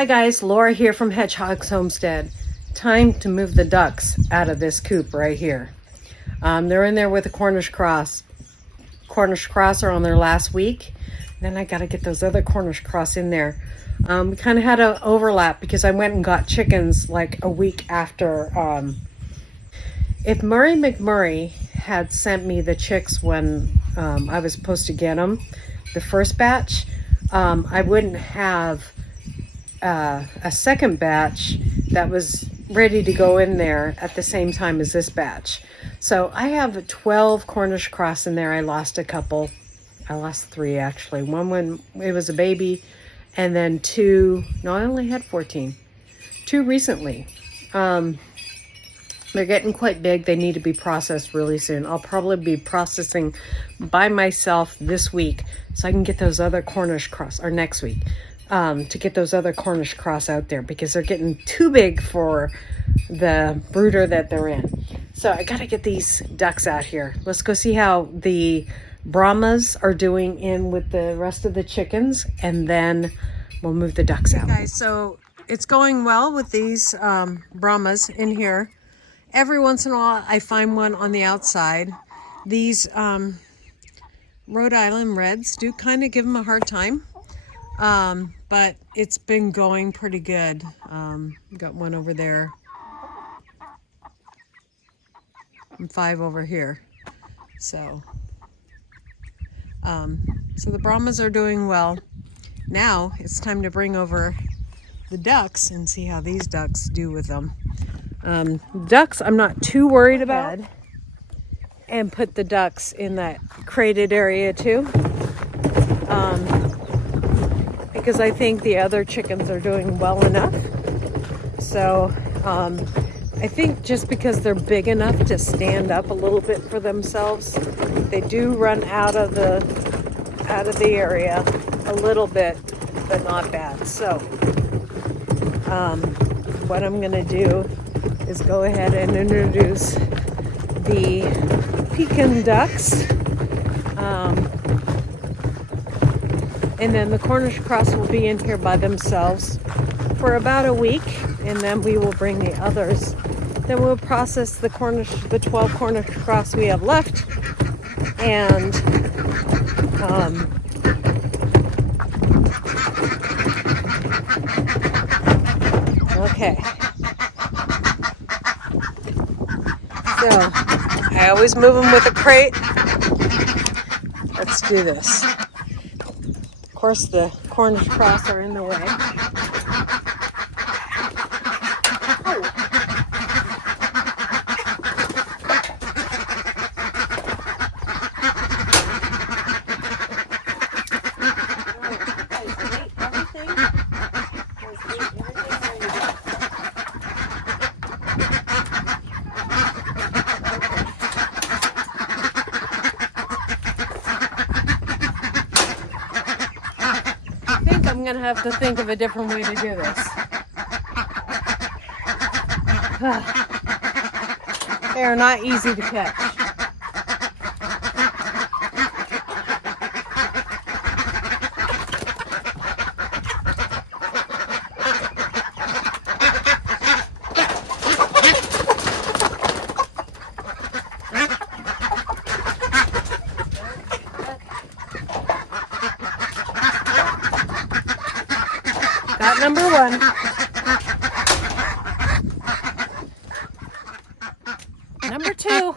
Hi guys, Laura here from Hedgehog's Homestead. Time to move the ducks out of this coop right here. They're in there with a Cornish cross. Cornish cross are on their last week. Then I gotta get those other Cornish cross in there. We kind of had an overlap because I went and got chickens like a week after. If Murray McMurray had sent me the chicks when I was supposed to get them, the first batch, I wouldn't have a second batch that was ready to go in there at the same time as this batch. So I have 12 Cornish cross in there. I lost a couple. I lost 3 actually. One when it was a baby, and then 2. No, I only had 14. 2 recently. They're getting quite big. They need to be processed really soon. I'll probably be processing by myself this week so I can get those other Cornish cross, or next week, to get those other Cornish cross out there because they're getting too big for the brooder that they're in. So I gotta get these ducks out here. Let's go see how the Bramers are doing in with the rest of the chickens, and then we'll move the ducks out. Okay, guys, so it's going well with these Bramers in here. Every once in a while I find one on the outside. These Rhode Island Reds do kind of give them a hard time. But it's been going pretty good. Got one over there and 5 over here. So the Bramers are doing well. Now it's time to bring over the ducks and see how these ducks do with them. Ducks I'm not too worried about, and put the ducks in that crated area too. Because I think the other chickens are doing well enough. So I think just because they're big enough to stand up a little bit for themselves, they do run out of the area a little bit, but not bad. So what I'm gonna do is go ahead and introduce the Pekin ducks. And then the Cornish cross will be in here by themselves for about a week, and then we will bring the others. Then we'll process the 12 Cornish cross we have left, and okay. So I always move them with a crate. Let's do this. Of course, the Cornish cross are in the way. I'm gonna have to think of a different way to do this. They are not easy to catch. Got number 1. Number 2.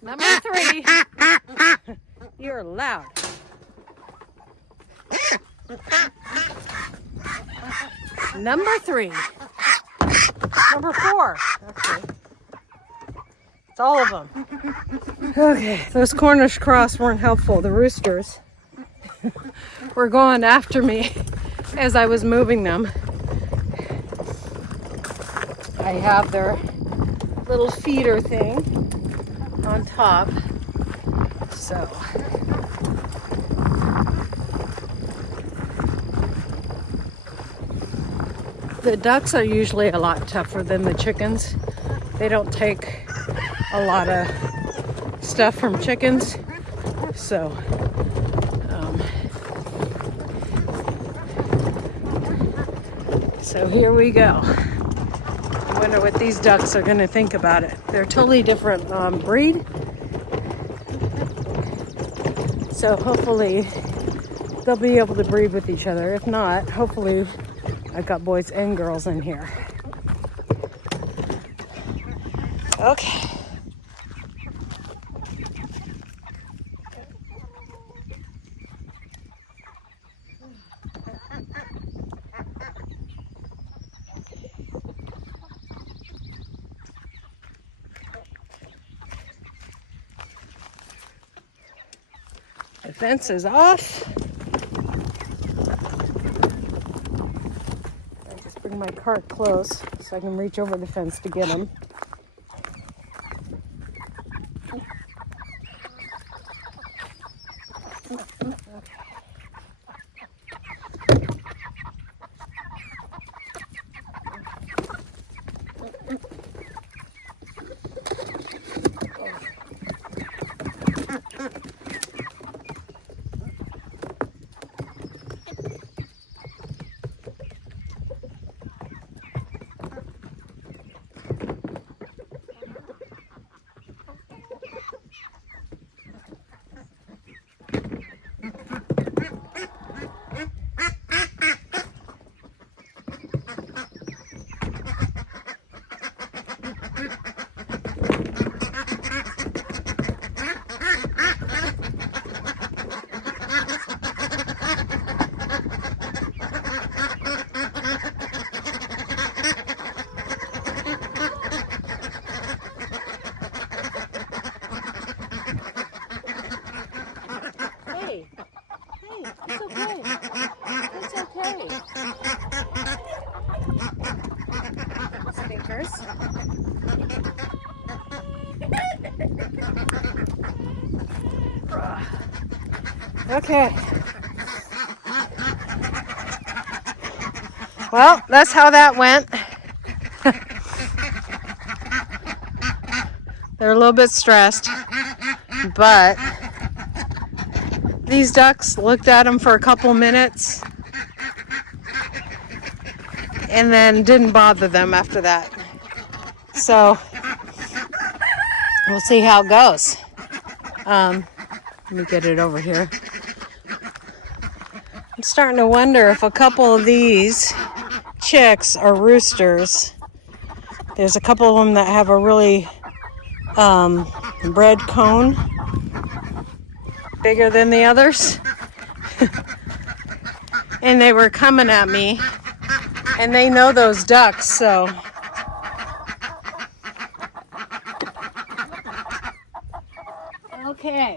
Number 3. You're loud. Number 3. Number 4. Okay. It's all of them. Okay, those Cornish cross weren't helpful. The roosters were going after me as I was moving them. I have their little feeder thing on top. So the ducks are usually a lot tougher than the chickens. They don't take a lot of stuff from chickens. So So here we go. I wonder what these ducks are going to think about it. They're totally different breed. So hopefully they'll be able to breed with each other. If not, hopefully I've got boys and girls in here. Okay. The fence is off. I just bring my cart close so I can reach over the fence to get them. It's okay. It's okay. Stinkers. Okay. Well, that's how that went. They're a little bit stressed, but these ducks looked at them for a couple minutes and then didn't bother them after that. So we'll see how it goes. Let me get it over here. I'm starting to wonder if a couple of these chicks are roosters. There's a couple of them that have a really red cone, bigger than the others. And they were coming at me, and they know those ducks, so okay.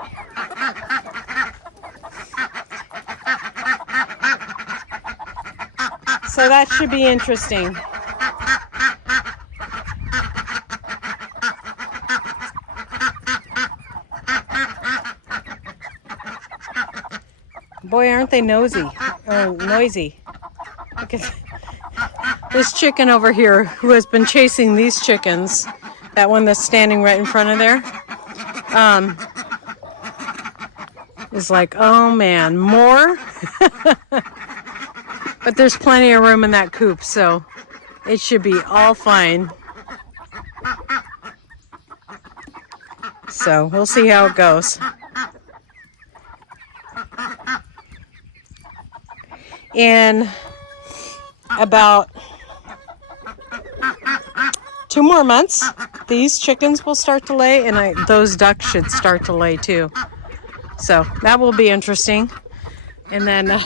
So that should be interesting. Boy, aren't they noisy. Look at this chicken over here who has been chasing these chickens. That one that's standing right in front of there. Is like, oh man, more? But there's plenty of room in that coop, so it should be all fine. So we'll see how it goes. In about 2 more months, these chickens will start to lay, and those ducks should start to lay too. So that will be interesting. And then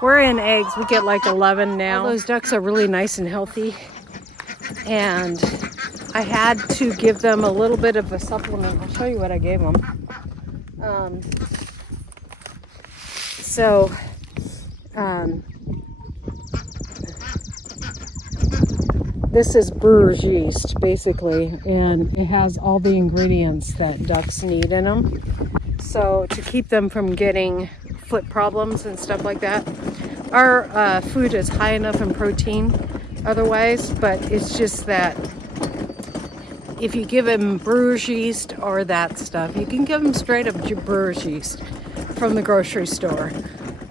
we're in eggs. We get like 11 now. All those ducks are really nice and healthy. And I had to give them a little bit of a supplement. I'll show you what I gave them. This is brewer's yeast, basically, and it has all the ingredients that ducks need in them. So to keep them from getting foot problems and stuff like that. Our food is high enough in protein otherwise, but it's just that if you give them brewer's yeast or that stuff, you can give them straight up brewer's yeast from the grocery store.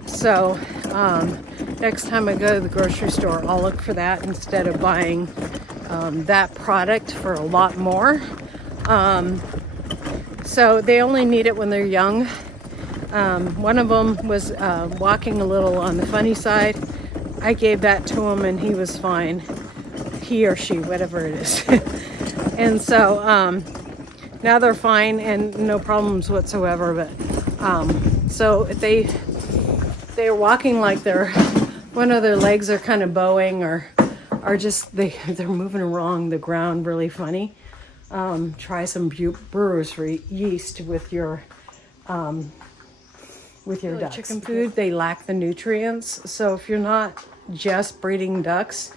So next time I go to the grocery store, I'll look for that instead of buying that product for a lot more. So they only need it when they're young. One of them was walking a little on the funny side. I gave that to him and he was fine. He or she, whatever it is. And so now they're fine and no problems whatsoever. But so if they're walking like one of their legs are kind of bowing or just they're moving along the ground really funny. Try some brewer's yeast with your ducks. Chicken food, they lack the nutrients. So if you're not just breeding ducks,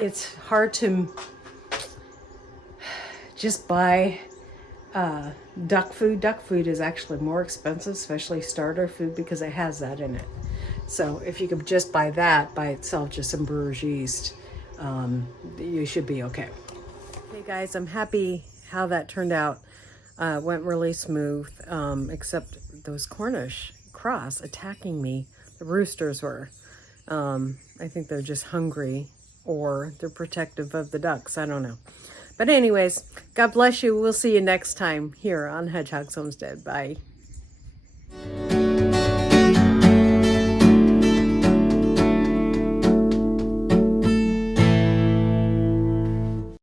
it's hard to just buy duck food. Duck food is actually more expensive, especially starter food, because it has that in it. So if you could just buy that by itself, just some brewer's yeast, you should be okay. Hey guys, I'm happy how that turned out. Went really smooth, except those Cornish cross attacking me. The roosters were. I think they're just hungry or they're protective of the ducks. I don't know. But anyways, God bless you. We'll see you next time here on Hedgehog's Homestead. Bye.